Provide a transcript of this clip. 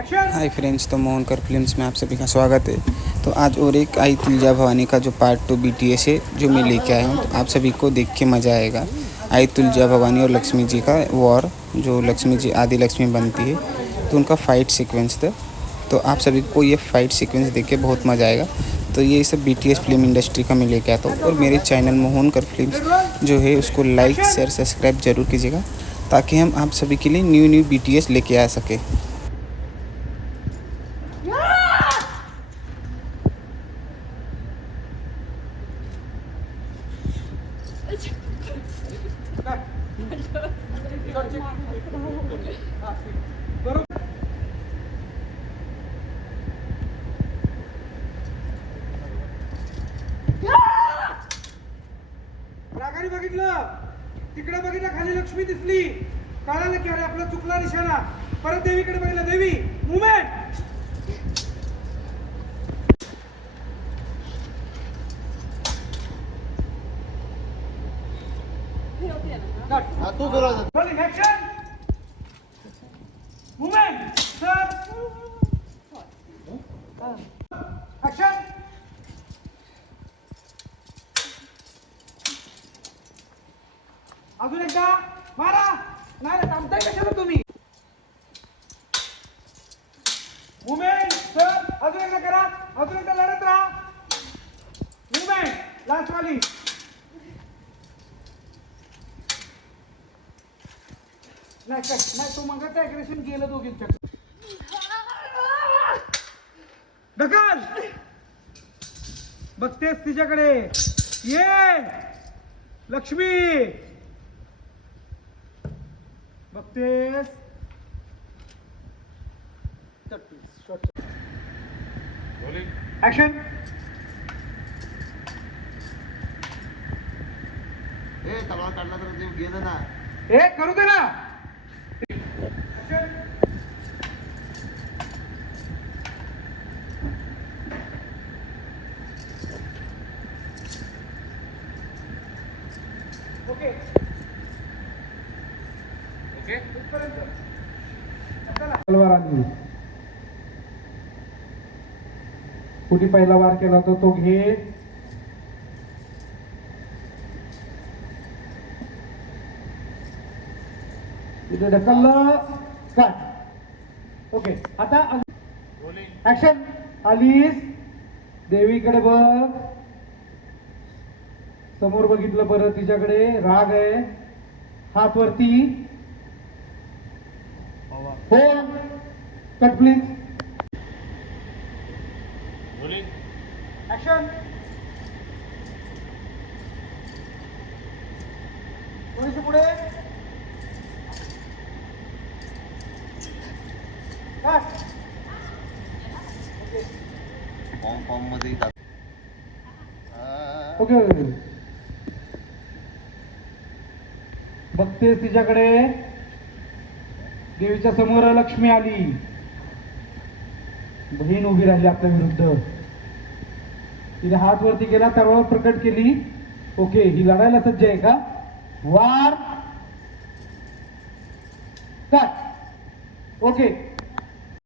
Hi friends, तो Mohankar films में आप सभी का स्वागत है। तो आज और एक आई तुलजा भवानी का जो पार्ट 2 BTS है जो मैं लेके आया हूँ। तो आप सभी को देख के मज़ा आएगा। आई तुलजा भवानी और लक्ष्मी जी का वॉर, जो लक्ष्मी जी आदि लक्ष्मी बनती है तो उनका फ़ाइट सीक्वेंस था। तो आप सभी को ये फ़ाइट सीक्वेंस देख के बहुत मज़ा आएगा। तो ये सब BTS फिल्म इंडस्ट्री का मैं लेके आता हूँ। और मेरे चैनल मोहनकर फिल्म्स जो है उसको लाइक शेयर सब्सक्राइब ज़रूर कीजिएगा, ताकि हम आप सभी के लिए न्यू BTS लेके आ सके। रागाने बघितलं, तिकडे बघितलं, खाली लक्ष्मी दिसली, कळालं की अरे आपला चुकला निशाणा. परत देवीकडे बघितलं, देवी मुवमेंट. तू जोरात rolling action. Movement sir. Action. अजून एकदा मारा. नाही थांबताय कशाला तुम्ही? Movement sir. अजून एकदा करा. अजून एकदा लढत राहा. मुवमेंट लास्ट वाली. नाही तो मग अग्रेशन केलं दोघींच्या. ढकल. बघतेस तिच्याकडे. ये लक्ष्मी. बघतेस. ऍक्शन. ए तलवार काढला तर ते गेलं ना. ए करू दे ना. Okay okay. तलवार आली. कुठे पहिला वार केला होता तो घे. इथे ढकललं. काय ओके. आता ऍक्शन. आलीस. देवीकडे बघ. समोर बघितलं परत तिच्याकडे. राग आहे. हात वरती. हो. Cut please. ऍक्शन. थोडीशी पुढे. फॉर्म मध्ये ओके. बघतेस तिच्याकडे. देवीच्या समोर लक्ष्मी आली. बहीण उभी राहिली आपल्या विरुद्ध. तिने हात वरती केला, तलवार प्रकट केली. ओके. ही लढायला सज्ज आहे का? वार. कट. ओके.